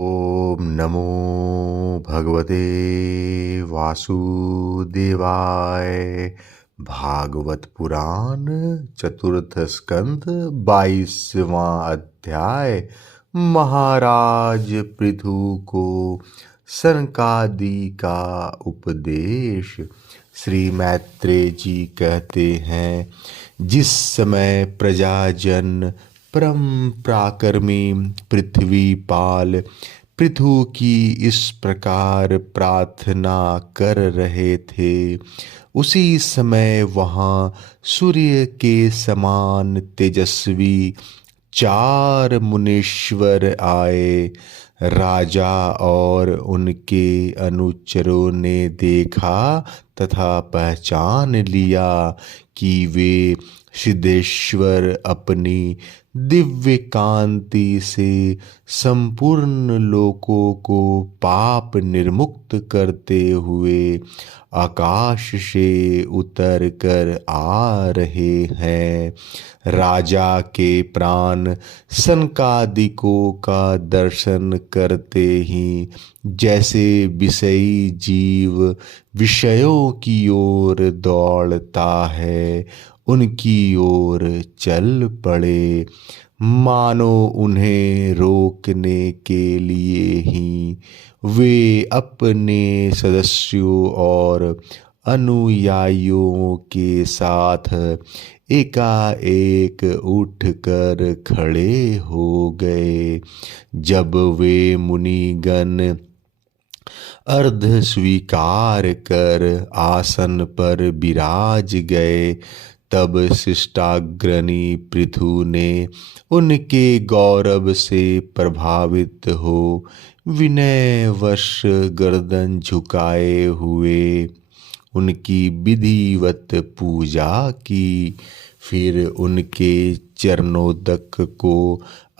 ओम नमो भगवते वासुदेवाय। भागवत पुराण चतुर्थ स्कंद 22वां अध्याय। महाराज पृथु को सनकादि का उपदेश। श्री मैत्रेय जी कहते हैं, जिस समय प्रजाजन परम पराक्रमी पृथ्वीपाल पृथु की इस प्रकार प्रार्थना कर रहे थे, उसी समय वहाँ सूर्य के समान तेजस्वी 4 मुनीश्वर आए। राजा और उनके अनुचरों ने देखा तथा पहचान लिया कि वे सिद्धेश्वर अपनी दिव्य कांति से संपूर्ण लोकों को पाप निर्मुक्त करते हुए आकाश से उतर कर आ रहे हैं। राजा के प्राण सनकादिकों का दर्शन करते ही जैसे विषयी जीव विषयों की ओर दौड़ता है, उनकी ओर चल पड़े, मानो उन्हें रोकने के लिए ही वे अपने सदस्यों और अनुयायियों के साथ एकाएक उठकर खड़े हो गए। जब वे मुनिगण अर्ध स्वीकार कर आसन पर विराज गए, तब शिष्टाग्रणी पृथु ने उनके गौरव से प्रभावित हो विनयवश गर्दन झुकाए हुए उनकी विधिवत पूजा की। फिर उनके चरणोदक को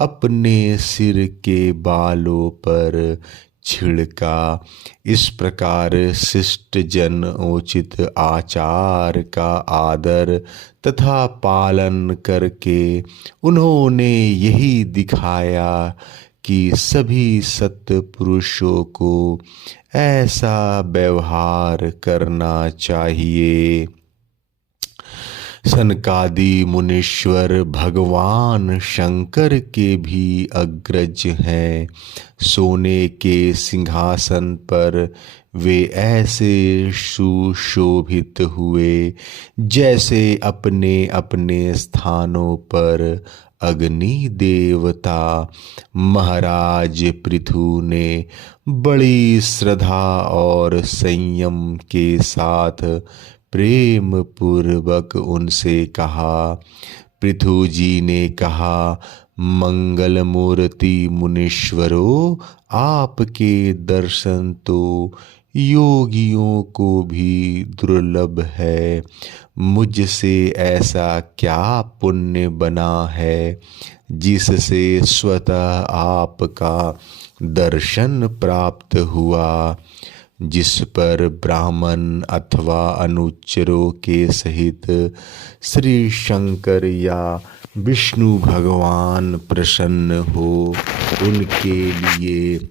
अपने सिर के बालों पर छिड़का। इस प्रकार शिष्ट जन उचित आचार का आदर तथा पालन करके उन्होंने यही दिखाया कि सभी सत्पुरुषों को ऐसा व्यवहार करना चाहिए। सनकादि मुनीश्वर भगवान शंकर के भी अग्रज हैं। सोने के सिंहासन पर वे ऐसे सुशोभित हुए जैसे अपने अपने स्थानों पर अग्नि देवता। महाराज पृथु ने बड़ी श्रद्धा और संयम के साथ प्रेम पूर्वक उनसे कहा। पृथु जी ने कहा, मंगल मूर्ति मुनीश्वरों, आपके दर्शन तो योगियों को भी दुर्लभ है। मुझसे ऐसा क्या पुण्य बना है जिससे स्वतः आपका दर्शन प्राप्त हुआ, जिस पर ब्राह्मण अथवा अनुचरों के सहित श्री शंकर या विष्णु भगवान प्रसन्न हो। उनके लिए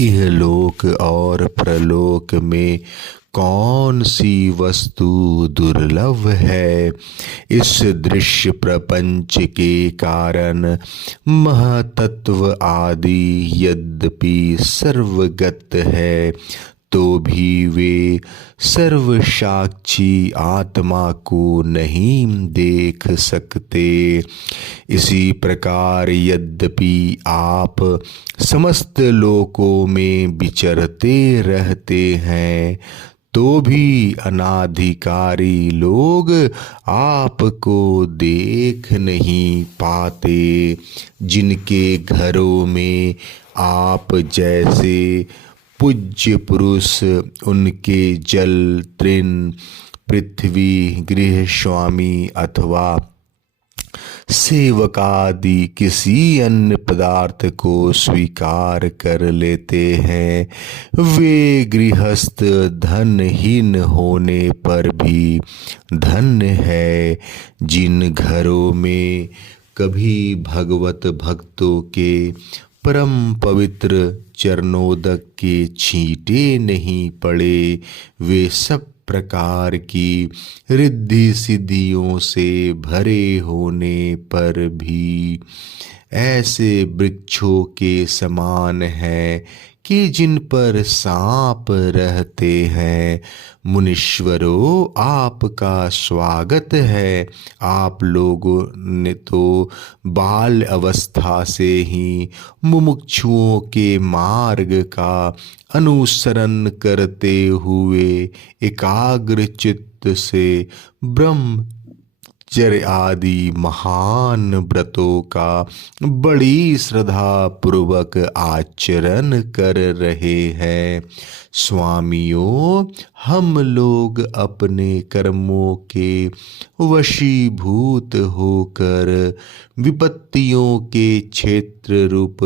इहलोक और परलोक में कौन सी वस्तु दुर्लभ है। इस दृश्य प्रपंच के कारण महतत्व आदि यद्यपि सर्वगत है, तो भी वे सर्वसाक्षी आत्मा को नहीं देख सकते। इसी प्रकार यद्यपि आप समस्त लोकों में विचरते रहते हैं, तो भी अनाधिकारी लोग आपको देख नहीं पाते। जिनके घरों में आप जैसे पूज्य पुरुष, उनके जल, तृण, पृथ्वी, गृह स्वामी अथवा सेवकादि किसी अन्य पदार्थ को स्वीकार कर लेते हैं, वे गृहस्थ धनहीन होने पर भी धन्य है। जिन घरों में कभी भगवत भक्तों के परम पवित्र चरणोदक के छींटे नहीं पड़े, वे सब प्रकार की रिद्धि सिद्धियों से भरे होने पर भी ऐसे वृक्षों के समान है कि जिन पर सांप रहते हैं। मुनीश्वरों, आपका स्वागत है। आप लोगों ने तो बाल अवस्था से ही मुमुक्षुओं के मार्ग का अनुसरण करते हुए एकाग्र चित्त से ब्रह्मचर्य आदि महान व्रतों का बड़ी श्रद्धा पूर्वक आचरण कर रहे हैं। स्वामियों, हम लोग अपने कर्मों के वशीभूत होकर विपत्तियों के क्षेत्र रूप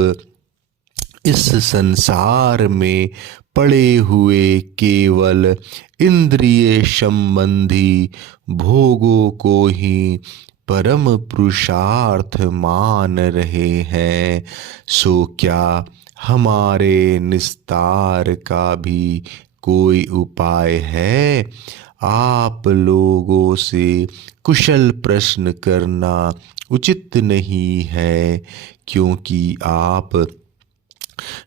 इस संसार में पड़े हुए केवल इंद्रिय संबंधी भोगों को ही परम पुरुषार्थ मान रहे हैं। सो क्या हमारे निस्तार का भी कोई उपाय है? आप लोगों से कुशल प्रश्न करना उचित नहीं है, क्योंकि आप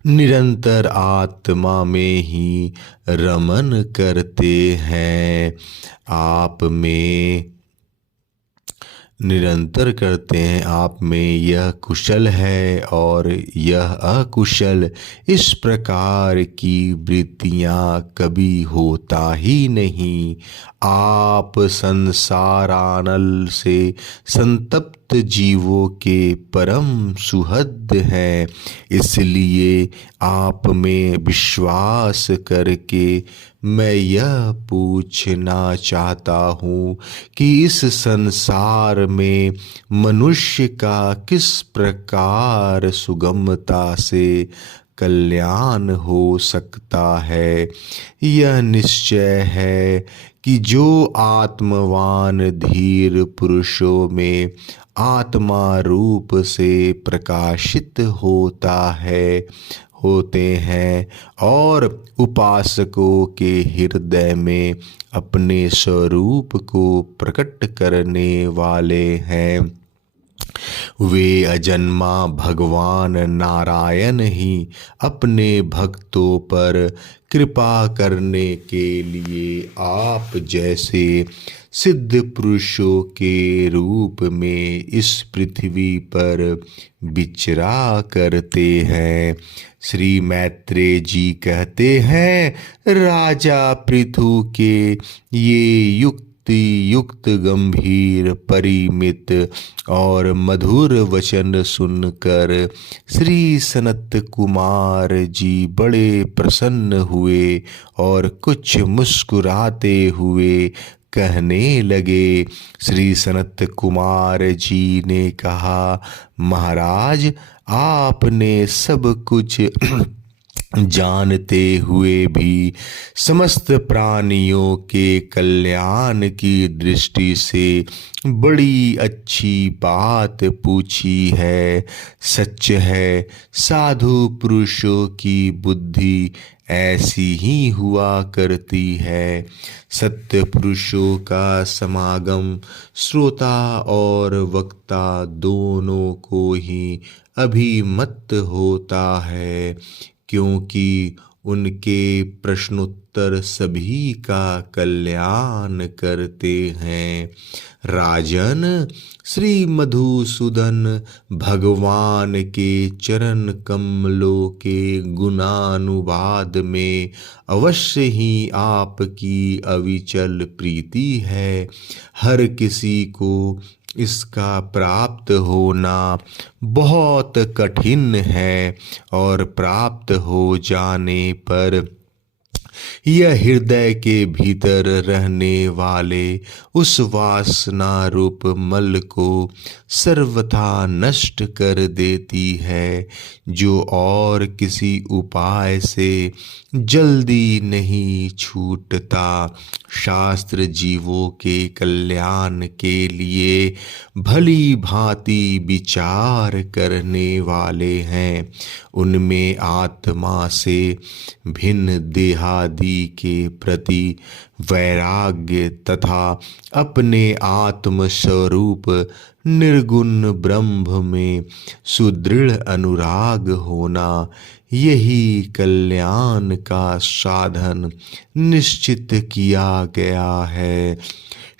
निरंतर आत्मा में ही रमन करते हैं। आप में निरंतर करते हैं, आप में यह कुशल है और यह अकुशल, इस प्रकार की वृत्तियां कभी होता ही नहीं। आप संसारानल से संतप्त जीवों के परम सुहृद हैं, इसलिए आप में विश्वास करके मैं यह पूछना चाहता हूँ कि इस संसार में मनुष्य का किस प्रकार सुगमता से कल्याण हो सकता है। यह निश्चय है कि जो आत्मवान धीर पुरुषों में आत्मा रूप से प्रकाशित होते हैं और उपासकों के हृदय में अपने स्वरूप को प्रकट करने वाले हैं, वे अजन्मा भगवान नारायण ही अपने भक्तों पर कृपा करने के लिए आप जैसे सिद्ध पुरुषों के रूप में इस पृथ्वी पर विचरा करते हैं। श्री मैत्रेय जी कहते हैं, राजा पृथु के ये युक्त गंभीर परिमित और मधुर वचन सुनकर श्री सनत कुमार जी बड़े प्रसन्न हुए और कुछ मुस्कुराते हुए कहने लगे। श्री सनत कुमार जी ने कहा, महाराज, आपने सब कुछ जानते हुए भी समस्त प्राणियों के कल्याण की दृष्टि से बड़ी अच्छी बात पूछी है। सच है, साधु पुरुषों की बुद्धि ऐसी ही हुआ करती है। सत्य पुरुषों का समागम श्रोता और वक्ता दोनों को ही अभिमत होता है, क्योंकि उनके प्रश्नोत्तर सभी का कल्याण करते हैं। राजन, श्री मधुसूदन भगवान के चरण कमलों के गुणानुवाद में अवश्य ही आपकी अविचल प्रीति है। हर किसी को इसका प्राप्त होना बहुत कठिन है और प्राप्त हो जाने पर यह हृदय के भीतर रहने वाले उस वासना रूप मल को सर्वथा नष्ट कर देती है, जो और किसी उपाय से जल्दी नहीं छूटता। शास्त्र जीवों के कल्याण के लिए भली भांति विचार करने वाले हैं। उनमें आत्मा से भिन्न देहादि के प्रति वैराग्य तथा अपने आत्म स्वरूप निर्गुण ब्रह्म में सुदृढ़ अनुराग होना, यही कल्याण का साधन निश्चित किया गया है।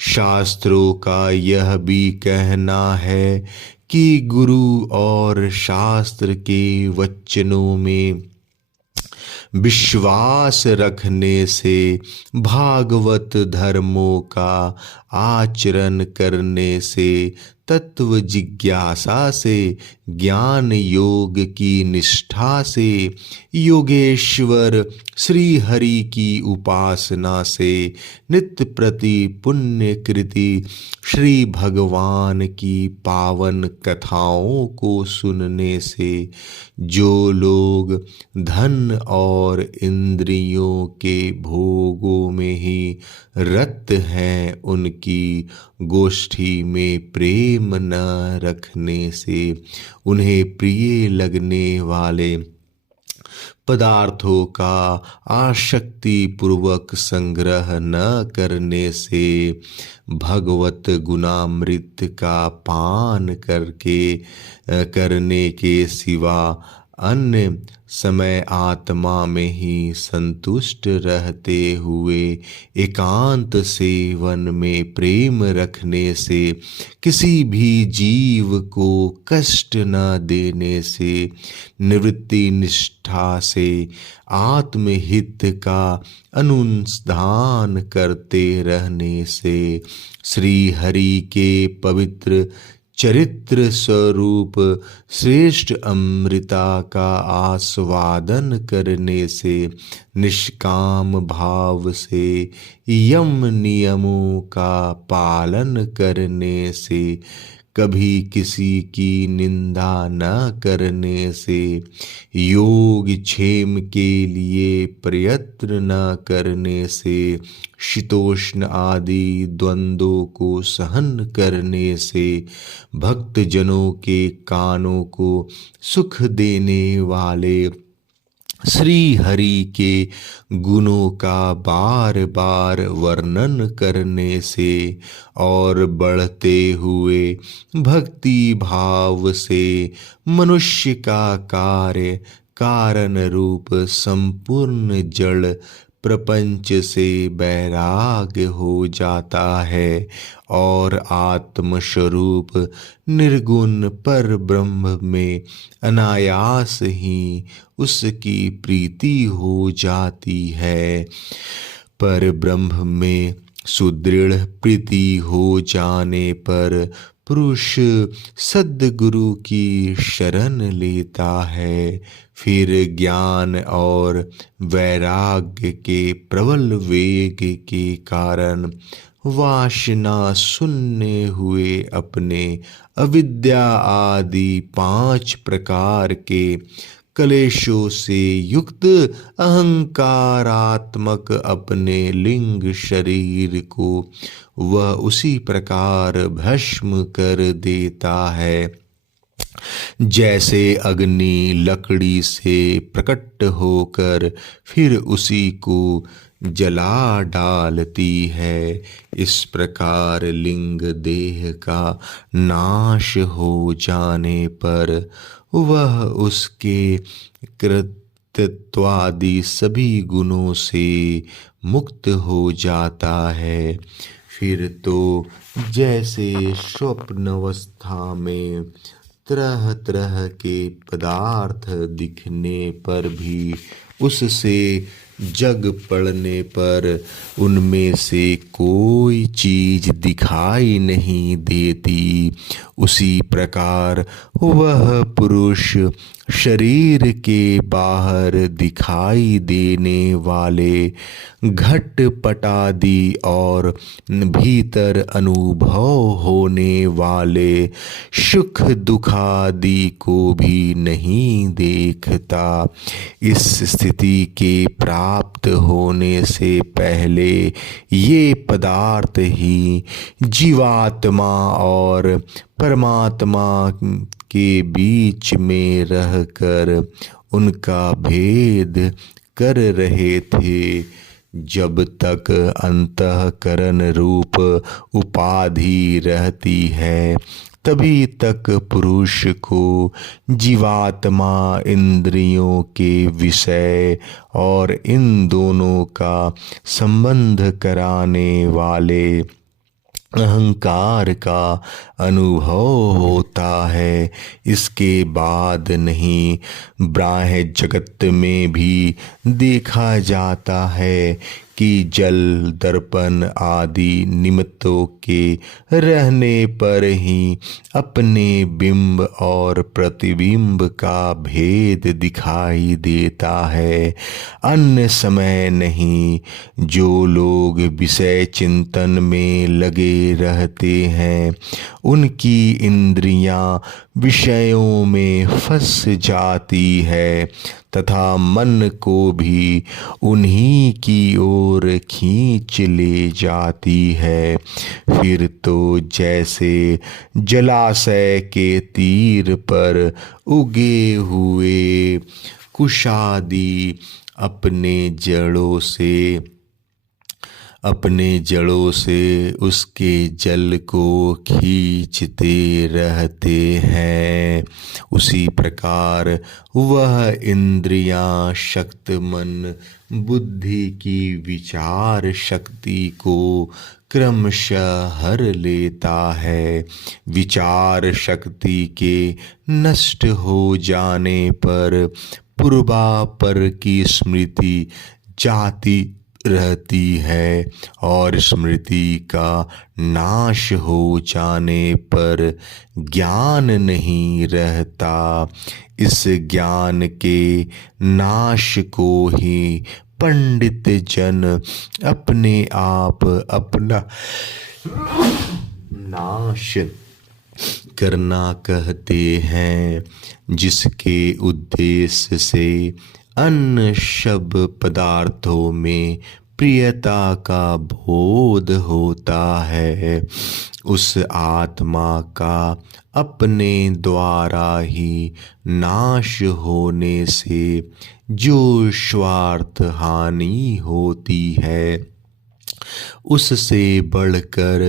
शास्त्रों का यह भी कहना है कि गुरु और शास्त्र के वचनों में विश्वास रखने से, भागवत धर्मों का आचरण करने से, तत्व जिज्ञासा से, ज्ञान योग की निष्ठा से, योगेश्वर श्री हरि की उपासना से, नित्य प्रति पुण्य कृति श्री भगवान की पावन कथाओं को सुनने से, जो लोग धन और इंद्रियों के भोगों में ही रत हैं, उनकी गोष्ठी में प्रेम न रखने से, उन्हें प्रिय लगने वाले पदार्थों का आसक्ति पूर्वक संग्रह न करने से, भगवत गुणामृत का पान करने के सिवा अन्य समय आत्मा में ही संतुष्ट रहते हुए एकांत सेवन में प्रेम रखने से, किसी भी जीव को कष्ट न देने से, निवृत्ति निष्ठा से, आत्महित का अनुसंधान करते रहने से, श्री हरि के पवित्र चरित्र स्वरूप श्रेष्ठ अमृता का आस्वादन करने से, निष्काम भाव से यम नियमों का पालन करने से, कभी किसी की निंदा न करने से, योग क्षेम के लिए प्रयत्न न करने से, शीतोष्ण आदि द्वंद्वों को सहन करने से, भक्त जनों के कानों को सुख देने वाले श्री हरि के गुणों का बार बार वर्णन करने से और बढ़ते हुए भक्ति भाव से मनुष्य का कार्य कारण रूप संपूर्ण जड़ प्रपंच से वैराग्य हो जाता है और आत्मस्वरूप निर्गुण पर ब्रह्म में अनायास ही उसकी प्रीति हो जाती है। पर ब्रह्म में सुदृढ़ प्रीति हो जाने पर पुरुष सद्गुरु की शरण लेता है। फिर ज्ञान और वैराग्य के प्रबल वेग के कारण वासना शून्य हुए अपने अविद्या आदि 5 प्रकार के कलेशों से युक्त अहंकारात्मक अपने लिंग शरीर को वह उसी प्रकार भस्म कर देता है जैसे अग्नि लकड़ी से प्रकट होकर फिर उसी को जला डालती है। इस प्रकार लिंग देह का नाश हो जाने पर वह उसके कृतत्वादि सभी गुणों से मुक्त हो जाता है। फिर तो जैसे स्वप्नावस्था में तरह तरह के पदार्थ दिखने पर भी उससे जग पड़ने पर उनमें से कोई चीज दिखाई नहीं देती, उसी प्रकार वह पुरुष शरीर के बाहर दिखाई देने वाले घटपटादि और भीतर अनुभव होने वाले सुख दुखादि को भी नहीं देखता। इस स्थिति के प्राप्त होने से पहले ये पदार्थ ही जीवात्मा और परमात्मा के बीच में रहकर उनका भेद कर रहे थे। जब तक अंतःकरण रूप उपाधि रहती है तभी तक पुरुष को जीवात्मा इंद्रियों के विषय और इन दोनों का संबंध कराने वाले अहंकार का अनुभव होता है। इसके बाद नहीं बाह्य जगत में भी देखा जाता है कि जल दर्पण आदि निमित्तों के रहने पर ही अपने बिंब और प्रतिबिंब का भेद दिखाई देता है। अन्य समय नहीं। जो लोग विषय चिंतन में लगे रहते हैं उनकी इंद्रियां विषयों में फंस जाती है तथा मन को भी उन्हीं की ओर खींच ले जाती है। फिर तो जैसे जलाशय के तीर पर उगे हुए कुशादि अपने जड़ों से उसके जल को खींचते रहते हैं, उसी प्रकार वह इंद्रियां शक्त मन बुद्धि की विचार शक्ति को क्रमशः हर लेता है। विचार शक्ति के नष्ट हो जाने पर पूर्वापर की स्मृति जाती रहती है और स्मृति का नाश हो जाने पर ज्ञान नहीं रहता। इस ज्ञान के नाश को ही पंडित जन अपने आप अपना नाश करना कहते हैं, जिसके उद्देश्य से अन्य सब पदार्थों में प्रियता का बोध होता है। उस आत्मा का अपने द्वारा ही नाश होने से जो स्वार्थ हानि होती है उससे बढ़कर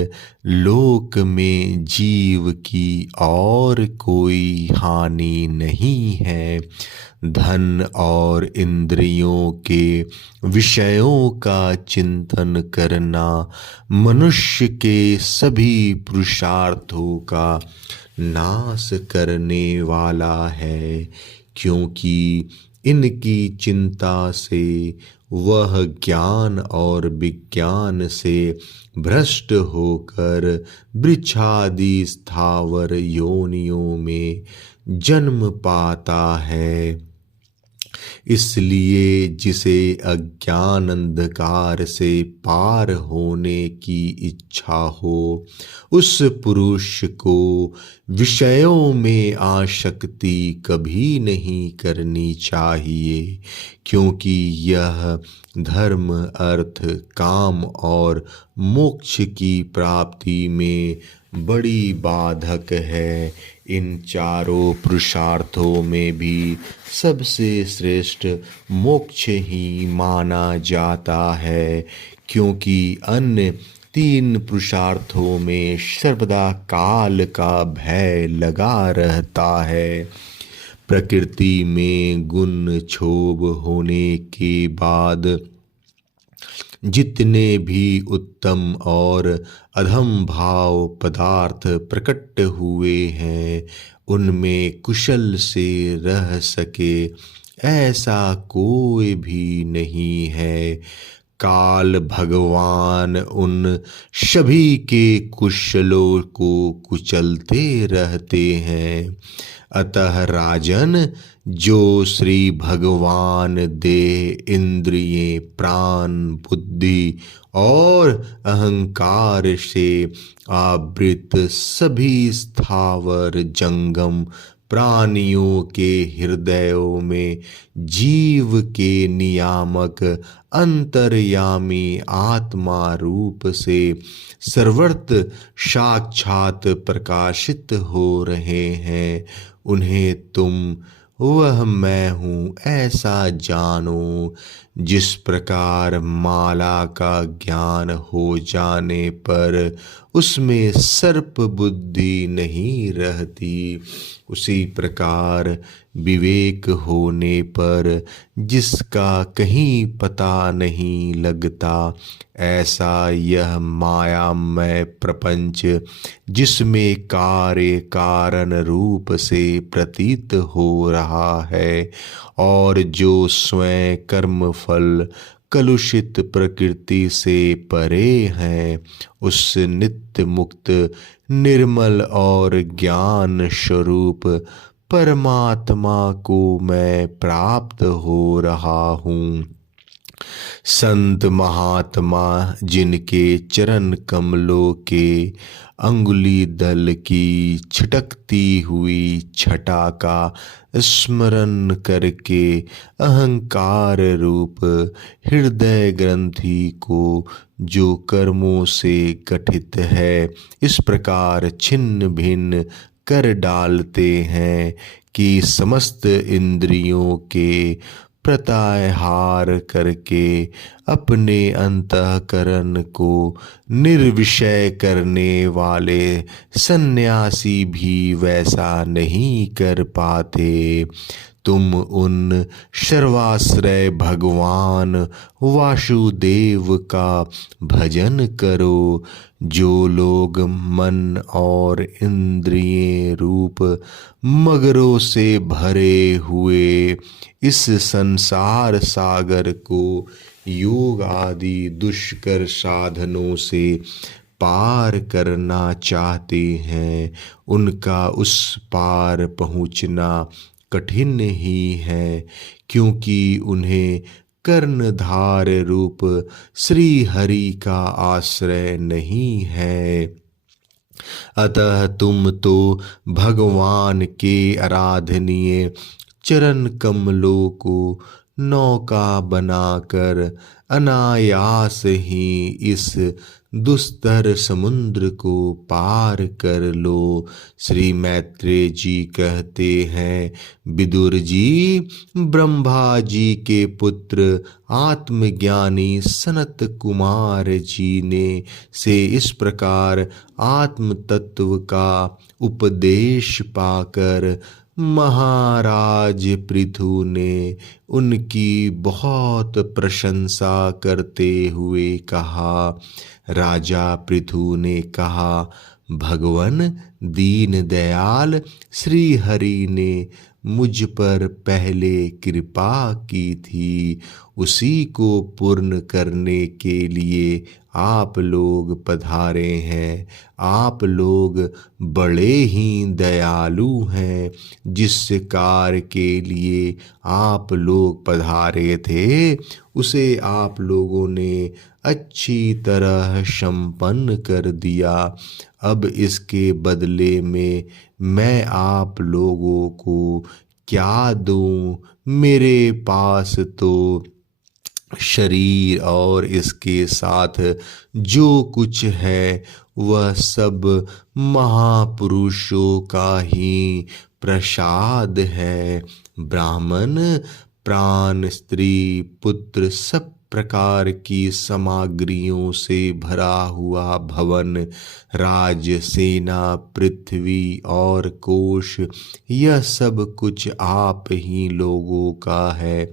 लोक में जीव की और कोई हानि नहीं है। धन और इंद्रियों के विषयों का चिंतन करना मनुष्य के सभी पुरुषार्थों का नाश करने वाला है, क्योंकि इनकी चिंता से वह ज्ञान और विज्ञान से भ्रष्ट होकर वृक्षादि स्थावर योनियों में जन्म पाता है। इसलिए जिसे अज्ञान अंधकार से पार होने की इच्छा हो उस पुरुष को विषयों में आसक्ति कभी नहीं करनी चाहिए, क्योंकि यह धर्म अर्थ काम और मोक्ष की प्राप्ति में बड़ी बाधक है। इन चारों पुरुषार्थों में भी सबसे श्रेष्ठ मोक्ष ही माना जाता है, क्योंकि अन्य तीन पुरुषार्थों में सर्वदा काल का भय लगा रहता है। प्रकृति में गुण क्षोभ होने के बाद जितने भी उत्तम और अधम भाव पदार्थ प्रकट हुए हैं उनमें कुशल से रह सके ऐसा कोई भी नहीं है। काल भगवान उन सभी के कुशलों को कुचलते रहते हैं। अतः राजन, जो श्री भगवान देह, इंद्रियें, प्राण, बुद्धि और अहंकार से आवृत सभी स्थावर जंगम प्राणियों के हृदयों में जीव के नियामक अंतर्यामी आत्मा रूप से सर्वत्र साक्षात प्रकाशित हो रहे हैं, उन्हें तुम वह मैं हूँ ऐसा जानो। जिस प्रकार माला का ज्ञान हो जाने पर उसमें सर्प बुद्धि नहीं रहती, उसी प्रकार विवेक होने पर जिसका कहीं पता नहीं लगता, ऐसा यह मायामय प्रपंच जिसमें कार्य कारण रूप से प्रतीत हो रहा है और जो स्वयं कर्म फल कलुषित प्रकृति से परे हैं, उस नित्य मुक्त निर्मल और ज्ञान स्वरूप परमात्मा को मैं प्राप्त हो रहा हूँ। संत महात्मा जिनके चरण कमलों के अंगुली दल की छिटकती हुई छटा का स्मरण करके अहंकार रूप हृदय ग्रंथि को जो कर्मों से गठित है इस प्रकार छिन्न भिन्न कर डालते हैं कि समस्त इंद्रियों के प्रत्याहार करके अपने अंतःकरण को निर्विषय करने वाले सन्यासी भी वैसा नहीं कर पाते। तुम उन सर्वाश्रय भगवान वासुदेव का भजन करो, जो लोग मन और इंद्रिय रूप मगरों से भरे हुए इस संसार सागर को योग आदि दुष्कर साधनों से पार करना चाहते हैं, उनका उस पार पहुँचना कठिन ही है, क्योंकि उन्हें कर्णधार रूप श्री हरि का आश्रय नहीं है। अतः तुम तो भगवान के आराधनीय चरण कमलों को नौका बनाकर अनायास ही इस दुस्तर समुद्र को पार कर लो। श्री मैत्रेय जी कहते हैं, विदुर जी, ब्रह्मा जी के पुत्र आत्मज्ञानी सनत कुमार जी ने से इस प्रकार आत्म तत्व का उपदेश पाकर महाराज पृथु ने उनकी बहुत प्रशंसा करते हुए कहा। राजा पृथु ने कहा, भगवन दीन दयाल श्री हरि ने मुझ पर पहले कृपा की थी, उसी को पूर्ण करने के लिए आप लोग पधारे हैं। आप लोग बड़े ही दयालु हैं। जिस कार्य के लिए आप लोग पधारे थे उसे आप लोगों ने अच्छी तरह संपन्न कर दिया। अब इसके बदले में मैं आप लोगों को क्या दूं? मेरे पास तो शरीर और इसके साथ जो कुछ है वह सब महापुरुषों का ही प्रसाद है। ब्राह्मण, प्राण, स्त्री, पुत्र सब प्रकार की सामग्रियों से भरा हुआ भवन, राज, सेना, पृथ्वी और कोश, यह सब कुछ आप ही लोगों का है।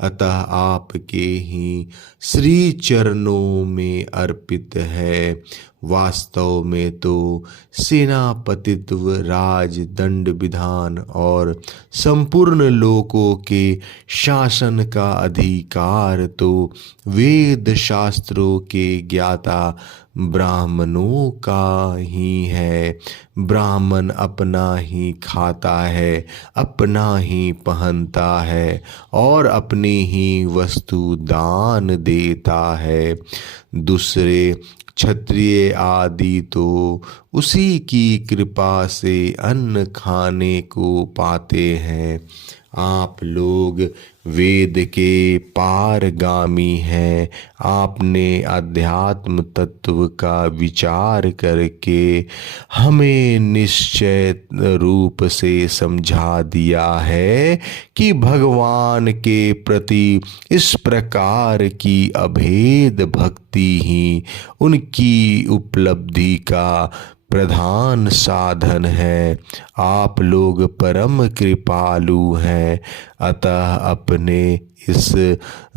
अतः आपके ही श्री चरणों में अर्पित है। वास्तव में तो सेनापतित्व, राज, दंड विधान और संपूर्ण लोकों के शासन का अधिकार तो वेद शास्त्रों के ज्ञाता ब्राह्मणों का ही है। ब्राह्मण अपना ही खाता है, अपना ही पहनता है और अपनी ही वस्तु दान देता है। दूसरे क्षत्रिय आदि तो उसी की कृपा से अन्न खाने को पाते हैं। आप लोग वेद के पारगामी हैं। आपने अध्यात्म तत्व का विचार करके हमें निश्चय रूप से समझा दिया है कि भगवान के प्रति इस प्रकार की अभेद भक्ति ही उनकी उपलब्धि का प्रधान साधन है। आप लोग परम कृपालु हैं, अतः अपने इस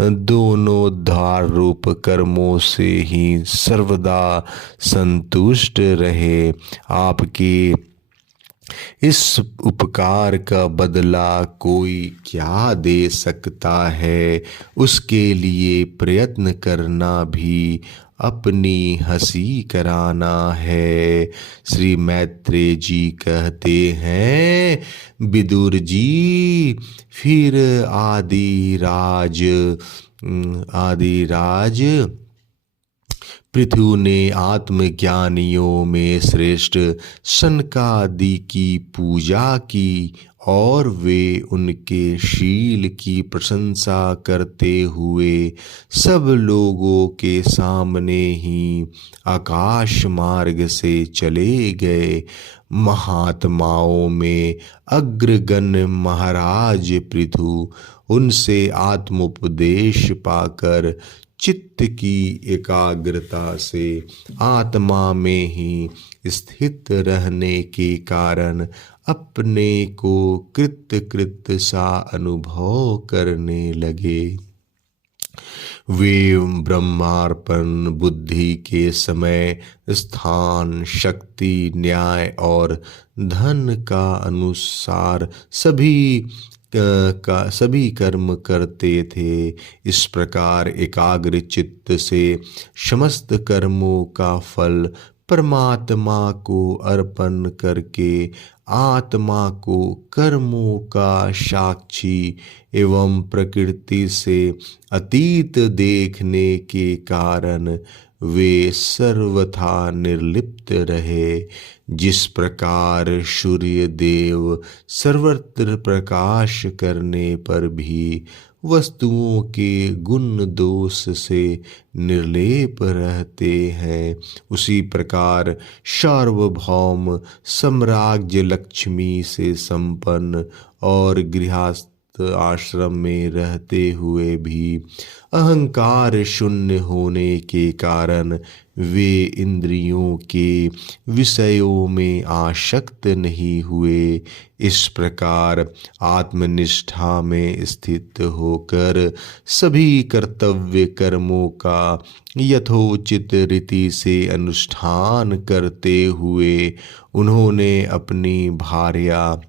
दोनों धार रूप कर्मों से ही सर्वदा संतुष्ट रहे। आपके इस उपकार का बदला कोई क्या दे सकता है? उसके लिए प्रयत्न करना भी अपनी हंसी कराना है। श्री मैत्रेय जी कहते हैं, विदुर जी, फिर आदिराज पृथु ने आत्मज्ञानियों में श्रेष्ठ सनकादि की पूजा की और वे उनके शील की प्रशंसा करते हुए सब लोगों के सामने ही आकाश मार्ग से चले गए। महात्माओं में अग्रगण्य महाराज पृथु उनसे आत्मोपदेश पाकर चित्त की एकाग्रता से आत्मा में ही स्थित रहने के कारण अपने को कृत सा अनुभव करने लगे। वे ब्रह्मार्पण बुद्धि के समय स्थान, शक्ति, न्याय और धन का अनुसार सभी कर्म करते थे। इस प्रकार एकाग्र चित्त से समस्त कर्मों का फल परमात्मा को अर्पण करके आत्मा को कर्मों का साक्षी एवं प्रकृति से अतीत देखने के कारण वे सर्वथा निर्लिप्त रहे। जिस प्रकार सूर्य देव सर्वत्र प्रकाश करने पर भी वस्तुओं के गुण दोष से निर्लेप रहते हैं, उसी प्रकार सार्वभौम साम्राज्य लक्ष्मी से संपन्न और गृहस्थ आश्रम में रहते हुए भी अहंकार शून्य होने के कारण वे इंद्रियों के विषयों में आसक्त नहीं हुए। इस प्रकार आत्मनिष्ठा में स्थित होकर सभी कर्तव्य कर्मों का यथोचित रीति से अनुष्ठान करते हुए उन्होंने अपनी भार्या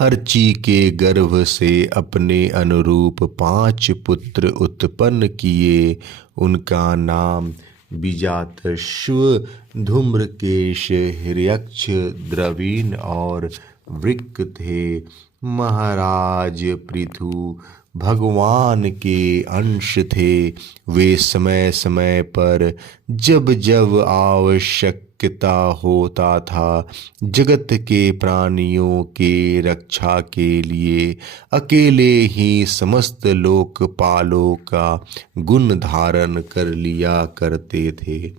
अर्ची के गर्भ से अपने अनुरूप 5 पुत्र उत्पन्न किए। उनका नाम विजातश्व, धूम्रकेश, हिरण्यक्ष, द्रविण और वृक्क थे। महाराज पृथु भगवान के अंश थे। वे समय समय पर जब जब आवश्यकता होता था जगत के प्राणियों के रक्षा के लिए अकेले ही समस्त लोकपालों का गुण धारण कर लिया करते थे।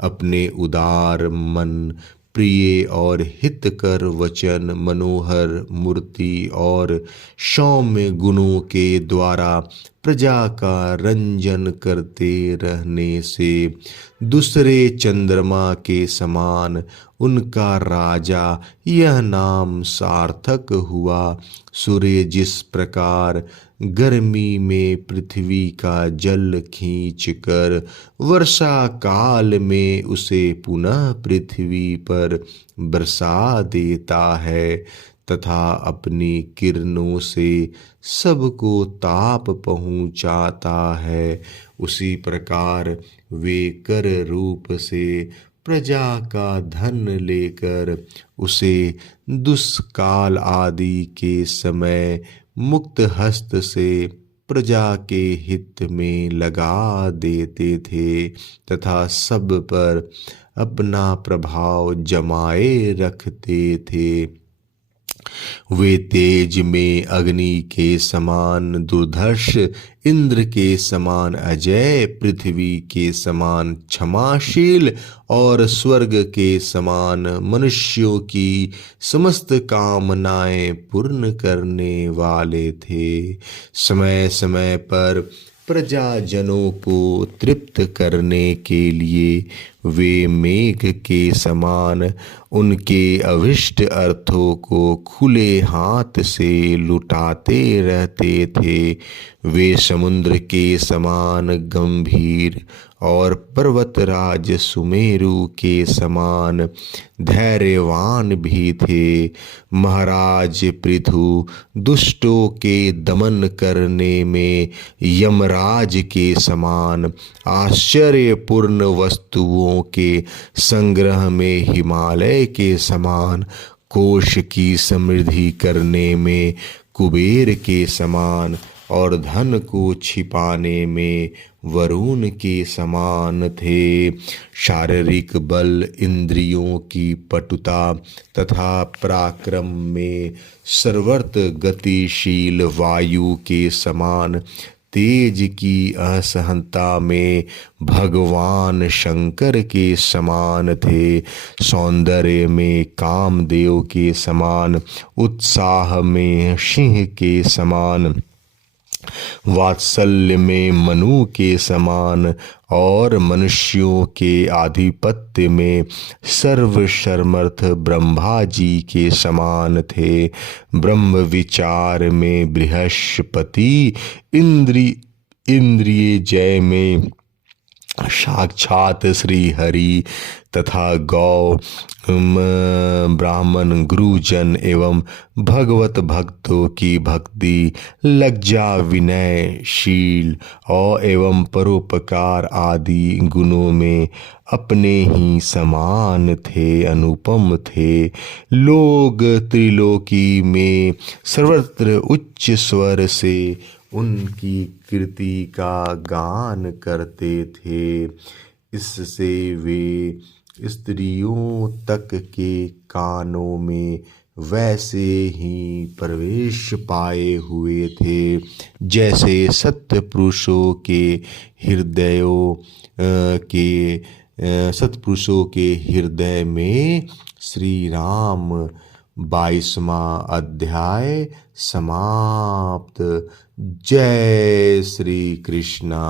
अपने उदार मन, प्रिय और हितकर वचन, मनोहर मूर्ति और सौम्य गुणों के द्वारा प्रजा का रंजन करते रहने से दूसरे चंद्रमा के समान उनका राजा यह नाम सार्थक हुआ। सूर्य जिस प्रकार गर्मी में पृथ्वी का जल खींचकर वर्षा काल में उसे पुनः पृथ्वी पर बरसा देता है, तथा अपनी किरणों से सबको ताप पहुँचाता है, उसी प्रकार वे कर रूप से प्रजा का धन लेकर उसे दुष्काल आदि के समय मुक्त हस्त से प्रजा के हित में लगा देते थे तथा सब पर अपना प्रभाव जमाए रखते थे। वे तेज में अग्नि के समान दुर्धर्ष, इंद्र के समान अजय, पृथ्वी के समान क्षमाशील और स्वर्ग के समान मनुष्यों की समस्त कामनाएं पूर्ण करने वाले थे। समय समय पर प्रजाजनों को तृप्त करने के लिए वे मेघ के समान उनके अभिष्ट अर्थों को खुले हाथ से लुटाते रहते थे। वे समुद्र के समान गंभीर और पर्वतराज सुमेरु के समान धैर्यवान भी थे। महाराज पृथु दुष्टों के दमन करने में यमराज के समान, आश्चर्यपूर्ण वस्तुओं के संग्रह में हिमालय के समान, कोश की समृद्धि करने में कुबेर के समान और धन को छिपाने में वरुण के समान थे। शारीरिक बल, इंद्रियों की पटुता तथा पराक्रम में सर्वत्र गतिशील वायु के समान, तेज की असहनता में भगवान शंकर के समान थे। सौंदर्य में कामदेव के समान, उत्साह में सिंह के समान, वात्सल्य में मनु के समान और मनुष्यों के आधिपत्य में सर्वसमर्थ ब्रह्मा जी के समान थे। ब्रह्म विचार में बृहस्पति, इंद्रिय जय में साक्षात श्री हरि तथा गौ, ब्राह्मण, गुरुजन एवं भगवत भक्तों की भक्ति, लज्जा, विनयशील और एवं परोपकार आदि गुणों में अपने ही समान थे, अनुपम थे। लोग त्रिलोकी में सर्वत्र उच्च स्वर से उनकी कीर्ति का गान करते थे। इससे वे स्त्रियों तक के कानों में वैसे ही प्रवेश पाए हुए थे जैसे सत्पुरुषों के हृदय में श्री राम। 22वां अध्याय समाप्त। जय श्री कृष्णा।